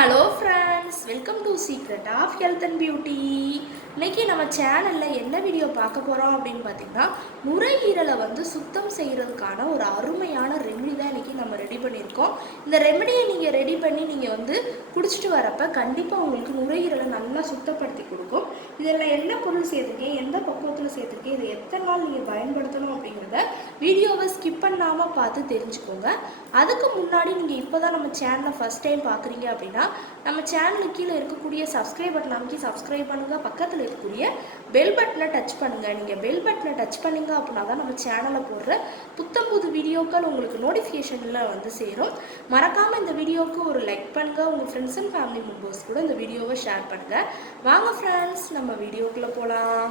Hello friends, welcome to secret of health and beauty. இன்றைக்கி நம்ம சேனலில் என்ன வீடியோ பார்க்க போகிறோம் அப்படின்னு பார்த்தீங்கன்னா, நுரையீரலை சுத்தம் செய்கிறதுக்கான ஒரு அருமையான ரெமெடி தான் இன்றைக்கி நம்ம ரெடி பண்ணியிருக்கோம். இந்த ரெமெடியை நீங்கள் ரெடி பண்ணி நீங்கள் குடிச்சிட்டு வரப்போ கண்டிப்பாக உங்களுக்கு நுரையீரலை நல்லா சுத்தப்படுத்தி கொடுக்கும். இதில் என்ன பொருள் சேர்த்துருக்கேன், எந்த பக்குவத்தில் சேர்த்துருக்கேன், இதை எத்தனை நாள் நீங்கள் பயன்படுத்தணும் அப்படிங்கிறத வீடியோவை ஸ்கிப் பண்ணாமல் பார்த்து தெரிஞ்சுக்கோங்க. அதுக்கு முன்னாடி நீங்கள் இப்போ தான் நம்ம சேனலை ஃபஸ்ட் டைம் பார்க்குறீங்க அப்படின்னா நம்ம சேனலுக்கு கீழே இருக்கக்கூடிய சப்ஸ்கிரைப் பட்டன் அமைக்கி சப்ஸ்கிரைப் பண்ணுங்க. பக்கத்தில் இருக்கக்கூடிய பெல் பட்டனை டச் பண்ணுங்க. நீங்க பெல் பட்டனை டச் பண்ணீங்க அப்படின்னா தான் நம்ம சேனல்ல போடுற புது வீடியோக்கள் உங்களுக்கு நோட்டிஃபிகேஷன்ல சேரும். மறக்காம இந்த வீடியோவுக்கு ஒரு லைக் பண்ணுங்க. உங்க ஃப்ரெண்ட்ஸ் அண்ட் ஃபேமிலி மெம்பர்ஸ் கூட இந்த வீடியோவை ஷேர் பண்ணுங்க. வாங்க ஃப்ரெண்ட்ஸ், நம்ம வீடியோக்குள்ள போலாம்.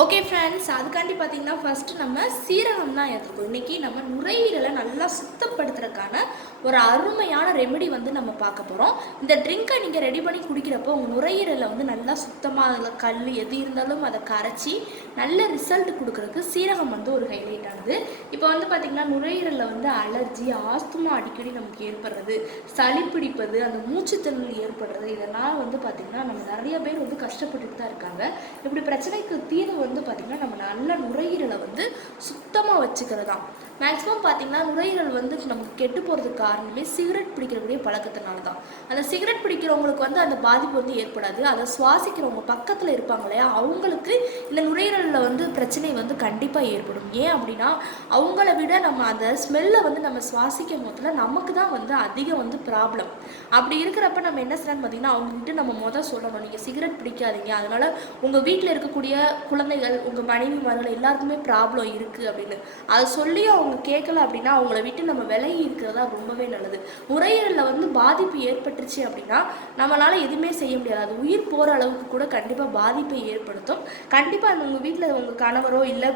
ஓகே ஃப்ரெண்ட்ஸ், அதுக்காண்டி பார்த்தீங்கன்னா ஃபஸ்ட்டு நம்ம சீரகம் தான் எடுத்துருக்கோம். இன்றைக்கி நம்ம நுரையீரலை நல்லா சுத்தப்படுத்துறதுக்கான ஒரு அருமையான ரெமெடி நம்ம பார்க்க போகிறோம். இந்த ட்ரிங்கை நீங்கள் ரெடி பண்ணி குடிக்கிறப்போ உங்கள் நுரையீரலை நல்லா சுத்தமாக அதில் கல் எது இருந்தாலும் அதை கரைச்சி நல்ல ரிசல்ட் கொடுக்குறதுக்கு சீரகம் ஒரு ஹைலைட் ஆகுது. இப்போ பார்த்திங்கன்னா நுரையீரலில் அலர்ஜி, ஆஸ்துமா அடிக்கடி நமக்கு ஏற்படுறது, சளி பிடிப்பது, அந்த மூச்சுத்திணறல் ஏற்படுறது, இதெல்லாம் பார்த்திங்கன்னா நம்ம நிறைய பேர் கஷ்டப்பட்டுட்டு தான் இருக்காங்க. இப்படி பிரச்சனைக்கு தீர்வு பார்த்திங்கன்னா நம்ம நல்ல நுரையீரலை சுத்தமாக வச்சுக்கிறதா. மேக்ஸிமம் பார்த்திங்கன்னா நுரையீரல் நமக்கு கெட்டு போகிறதுக்கு காரணமே சிகரெட் பிடிக்கிறக்கூடிய பழக்கத்தினால தான். அந்த சிகரெட் பிடிக்கிறவங்களுக்கு அந்த பாதிப்பு ஏற்படாது. அதை சுவாசிக்கிறவங்க பக்கத்தில் இருப்பாங்க இல்லையா, அவங்களுக்கு இந்த நுரையீரலில் பிரச்சனை கண்டிப்பாக ஏற்படும். ஏன் அப்படின்னா அவங்கள விட நம்ம அந்த ஸ்மெல்லை நம்ம சுவாசிக்கும் போதில் நமக்கு தான் அதிகம் ப்ராப்ளம். அப்படி இருக்கிறப்ப நம்ம என்ன செய்யணும்னு பார்த்திங்கன்னா அவங்ககிட்ட நம்ம சொல்லணும், நீங்கள் சிகரெட் பிடிக்காதீங்க, அதனால் உங்கள் வீட்டில் இருக்கக்கூடிய குழந்தைகள், உங்கள் மனைவிமார்கள் எல்லாருக்குமே ப்ராப்ளம் இருக்குது அப்படின்னு அதை சொல்லி அவங்க கேட்கல அப்படின்னா அவங்கள விட்டு நம்ம விலகி இருக்கிறதா ரொம்பவே நல்லது. நுரையீரலில் பாதிப்பு ஏற்பட்டுருச்சு அப்படின்னா நம்மளால் எதுவுமே செய்ய முடியாது. அது உயிர் போகிற அளவுக்கு கூட கண்டிப்பாக பாதிப்பை ஏற்படுத்தும். கண்டிப்பாக உங்கள் வீட்டில் உங்கள் கணவரோ இல்லை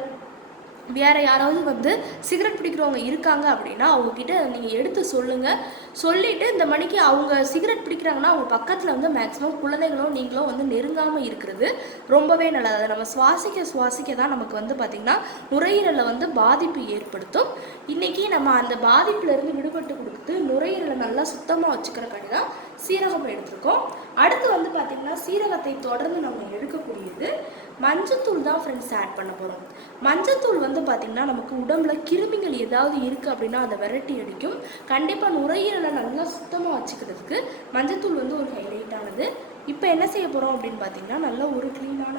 வேறு யாராவது சிகரெட் பிடிக்கிறவங்க இருக்காங்க அப்படின்னா அவங்கக்கிட்ட நீங்கள் எடுத்து சொல்லுங்கள். சொல்லிவிட்டு இந்த மணிக்கு அவங்க சிகரெட் பிடிக்கிறாங்கன்னா அவங்க பக்கத்தில் மேக்ஸிமம் குழந்தைகளோ நீங்களோ நெருங்காமல் இருக்கிறது ரொம்பவே நல்லது. அதை நம்ம சுவாசிக்க தான் நமக்கு பார்த்திங்கன்னா நுரையீரலில் பாதிப்பு ஏற்படுத்தும். இன்றைக்கி நம்ம அந்த பாதிப்புலேருந்து விடுபட்டு கொடுத்து நுரையீரலை நல்லா சுத்தமாக வச்சுக்கிறக்காண்டி தான் சீரகம் எடுத்துருக்கோம். அடுத்து பார்த்திங்கன்னா சீரகத்தை தொடர்ந்து நம்ம எடுக்கக்கூடியது மஞ்சத்தூள் தான் ஃப்ரெண்ட்ஸ் ஆட் பண்ண போகிறோம். மஞ்சத்தூள் பார்த்திங்கன்னா நமக்கு உடம்புல கிருமிகள் ஏதாவது இருக்குது அப்படின்னா அதை விரட்டி அடிக்கும். கண்டிப்பாக நுரையீரலை நல்லா சுத்தமாக வச்சுக்கிறதுக்கு மஞ்சத்தூள் ஒரு ஹைலைட்டானது. இப்போ என்ன செய்ய போகிறோம் அப்படின்னு பார்த்திங்கன்னா நல்லா ஒரு க்ளீனான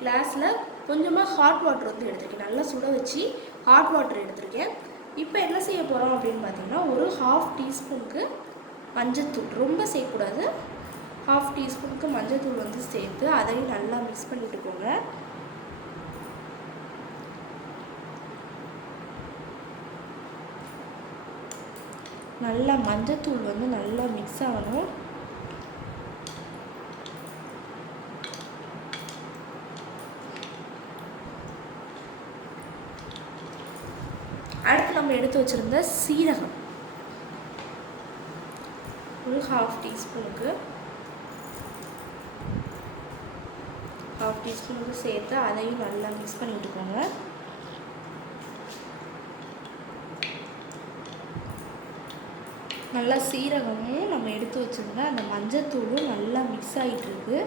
கிளாஸில் கொஞ்சமாக ஹாட் வாட்டர் எடுத்திருக்கேன். நல்லா சுட வச்சு ஹாட் வாட்டர் எடுத்திருக்கேன். இப்போ என்ன செய்ய போகிறோம் அப்படின்னு பார்த்திங்கன்னா ஒரு 1/2 டீஸ்பூனுக்கு மஞ்சத்தூள், ரொம்ப சேர்க்கக்கூடாது, 1/2 டீஸ்பூனுக்கு மஞ்சத்தூள் சேர்த்து அதையும் நல்லா மிக்ஸ் பண்ணிட்டு போங்க. நல்லா மஞ்சத்தூள் நல்லா மிக்ஸ் ஆகணும். அடுத்து நம்ம எடுத்து வச்சிருந்த சீரகம் ஒரு 1/2 டீஸ்பூனுக்கு சேர்த்து அதையும் நல்லா மிக்ஸ் பண்ணிட்டு போங்க. நல்லா சீரகமும் நம்ம எடுத்து வச்சிருந்த அந்த மஞ்சத்தூளும் நல்லா மிக்ஸ் ஆகிட்டு இருக்கு.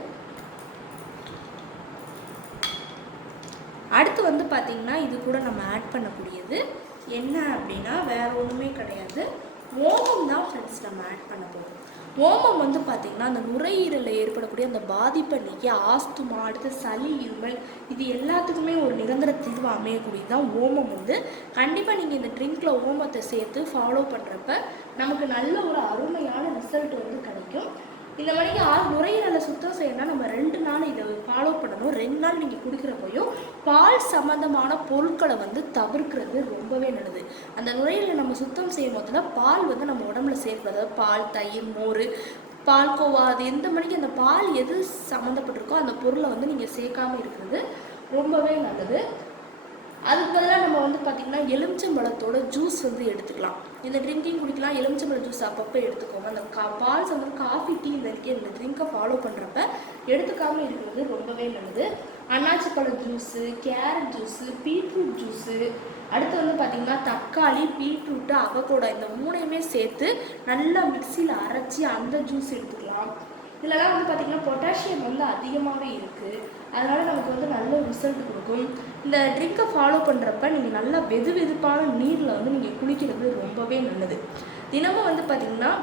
அடுத்து பார்த்திங்கன்னா இது கூட நம்ம ஆட் பண்ணக்கூடியது என்ன அப்படின்னா வேற ஒன்றுமே கிடையாது, ஓமம் தான் ஃப்ரெண்ட்ஸ் நம்ம ஆட் பண்ண போகிறோம். ஓமம் பார்த்திங்கன்னா அந்த நுரையீரலில் ஏற்படக்கூடிய அந்த பாதிப்பை நீக்கி ஆஸ்துமா, அடுத்து சளி, இருமல், இது எல்லாத்துக்குமே ஒரு நிரந்தர தீர்வு அமையக்கூடியது தான் ஓமம். கண்டிப்பாக நீங்கள் இந்த ட்ரிங்கில் ஓமத்தை சேர்த்து ஃபாலோ பண்ணுறப்ப நமக்கு நல்ல ஒரு அருமையான ரிசல்ட் கிடைக்கும். இந்த மணிக்கு நுரையீரலை சுத்தம் செய்யணும்னா நம்ம 2 நாள் இதை ஃபாலோ பண்ணணும். 2 நாள் நீங்கள் குடிக்கிறப்பையும் பால் சம்மந்தமான பொருட்களை தவிர்க்கிறது ரொம்பவே நல்லது. அந்த நுரையீரலை நம்ம சுத்தம் செய்யும் போதில் பால் நம்ம உடம்புல சேர்க்கிறது, பால், தயிர், மோர், பால்கோவா, அது எந்த மணிக்கு அந்த பால் எது சம்மந்தப்பட்டிருக்கோ அந்த பொருளை நீங்கள் சேர்க்காமல் இருக்கிறது ரொம்பவே நல்லது. அதுக்கு பதிலாக நம்ம பார்த்திங்கன்னா எலுமிச்சம்பழத்தோட ஜூஸ் எடுத்துக்கலாம். இந்த ட்ரிங்கையும் குடிக்கலாம், எலுமிச்சம்பழ ஜூஸ் அப்பப்போ எடுத்துக்கோங்க. அந்த பால் காஃபி, டீ இந்த ட்ரிங்கை ஃபாலோ பண்ணுறப்ப எடுத்துக்காமல் இருக்கிறது ரொம்பவே நல்லது. அன்னாச்சி பழ juice, carrot juice, beetroot juice, அடுத்து வந்து பார்த்திங்கன்னா தக்காளி, பீட்ரூட்டு, அவகோடா இந்த 3யுமே சேர்த்து நல்லா மிக்சியில் அரைச்சி அந்த ஜூஸ் எடுத்துக்கலாம். இதெல்லாம் வந்து பார்த்திங்கன்னா பொட்டாசியம் வந்து அதிகமாகவே இருக்குது. அதனால் நமக்கு வந்து நல்ல ரிசல்ட் கொடுக்கும். இந்த ட்ரிங்கை ஃபாலோ பண்ணுறப்ப நீங்கள் நல்லா வெதுப்பான நீரில் வந்து நீங்கள் குளிக்கிறது ரொம்பவே நல்லது. தினமும் வந்து பார்த்திங்கன்னா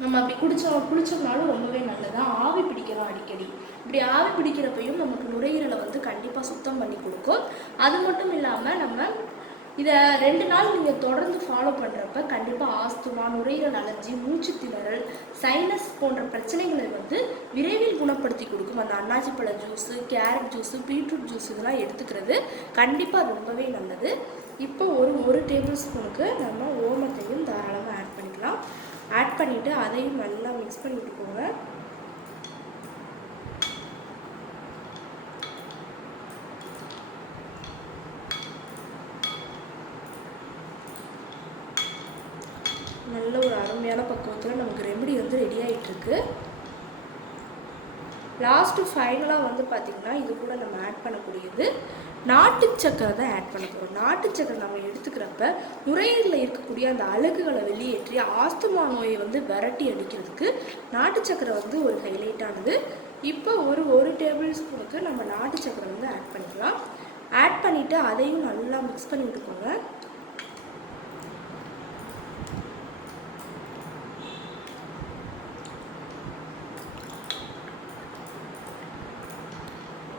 நம்ம அப்படி குளிச்சோம்னாலும் ரொம்பவே நல்லதான். ஆவி பிடிக்கலாம் அடிக்கடி. இப்படி ஆவி பிடிக்கிறப்பையும் நமக்கு நுரையீரலை வந்து கண்டிப்பாக சுத்தம் பண்ணி கொடுக்கும். அது மட்டும் இல்லாமல் நம்ம இதை 2 நாள் நீங்கள் தொடர்ந்து ஃபாலோ பண்ணுறப்ப கண்டிப்பாக ஆஸ்துமா, நுரையீரல் அலர்ஜி, மூச்சு திணறல், சைனஸ் போன்ற பிரச்சனைகளை வந்து விரைவில் குணப்படுத்தி கொடுக்கும். அந்த அன்னாசி பழ juice, carrot juice, beetroot juice இதெல்லாம் எடுத்துக்கிறது கண்டிப்பாக ரொம்பவே நல்லது. இப்போ ஒரு டேபிள் ஸ்பூனுக்கு நம்ம ஓமத்தையும் தாராளமாக ஆட் பண்ணிக்கலாம். ஆட் பண்ணிவிட்டு அதையும் நல்லா மிக்ஸ் பண்ணி விட்டுக்கோங்க. நல்ல ஒரு அருமையான பக்குவத்தில் நமக்கு ரெமெடி வந்து ரெடி ஆகிட்டுருக்கு. லாஸ்ட்டு ஃபைனலாக வந்து பார்த்திங்கன்னா இது கூட நம்ம ஆட் பண்ணக்கூடியது நாட்டு சக்கரை தான் ஆட் பண்ண போகிறோம். நாட்டு சக்கரை நம்ம எடுத்துக்கிறப்ப நுரையீரலில் இருக்கக்கூடிய அந்த அழுகுகளை வெளியேற்றி ஆஸ்துமா நோயை வந்து விரட்டி அடிக்கிறதுக்கு நாட்டு சக்கரை வந்து ஒரு ஹைலைட்டானது. இப்போ ஒரு டேபிள் ஸ்பூனுக்கு நம்ம நாட்டு சக்கரை வந்து ஆட் பண்ணிக்கலாம். ஆட் பண்ணிவிட்டு அதையும் நல்லா மிக்ஸ் பண்ணி விட்டுக்கோங்க.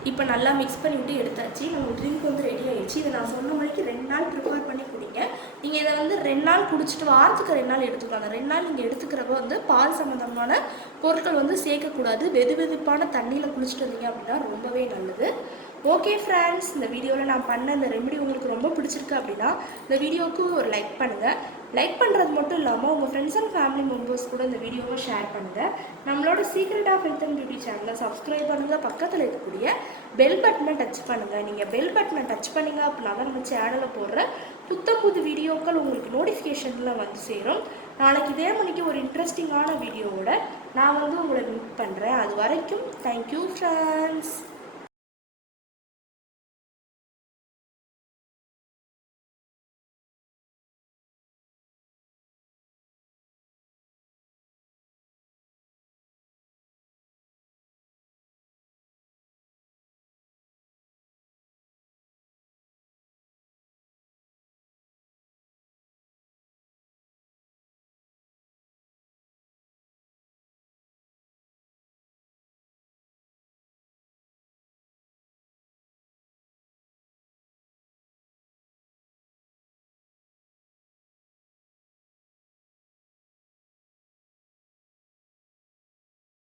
இப்போ நல்லா மிக்ஸ் பண்ணிவிட்டு எடுத்தாச்சு. நம்ம ட்ரிங்க் வந்து ரெடி ஆகிடுச்சு. இதை நான் சொன்ன மாதிரிக்கு 2 நாள் ப்ரிப்பேர் பண்ணி குடிங்க. நீங்கள் இதை வந்து 2 நாள் குடிச்சிட்டு வாரத்துக்கு 2 நாள் எடுத்துக்கலாம். அந்த 2 நாள் நீங்கள் எடுத்துக்கிறப்ப வந்து பால் சம்மந்தமான பொருட்கள் வந்து சேர்க்கக்கூடாது. வெதுப்பான தண்ணியில் குளிச்சுட்டு வந்தீங்க அப்படின்னா ரொம்பவே நல்லது. ஓகே ஃப்ரெண்ட்ஸ், இந்த வீடியோவில் நான் பண்ண இந்த ரெமெடி உங்களுக்கு ரொம்ப பிடிச்சிருக்கு அப்படின்னா இந்த வீடியோவுக்கு ஒரு லைக் பண்ணுங்கள். லைக் பண்ணுறது மட்டும் இல்லாமல் உங்கள் ஃப்ரெண்ட்ஸ் அண்ட் ஃபேமிலி மெம்பர்ஸ் கூட இந்த வீடியோவை ஷேர் பண்ணுங்கள். நம்மளோட secret of health and beauty சேனலை சப்ஸ்கிரைப் பண்ணுங்கள். பக்கத்தில் இருக்கக்கூடிய பெல் பட்டனை டச் பண்ணுங்கள். நீங்கள் பெல் பட்டனை டச் பண்ணிங்க அப்படின்னா தான் நம்ம சேனலில் போடுற புது வீடியோக்கள் உங்களுக்கு நோட்டிஃபிகேஷனில் வந்து சேரும். நாளைக்கு இதே மணிக்கு ஒரு இன்ட்ரெஸ்டிங்கான வீடியோவோட நான் வந்து உங்களை மீட் பண்ணுறேன். அது வரைக்கும் தேங்க்யூ ஃப்ரெண்ட்ஸ்.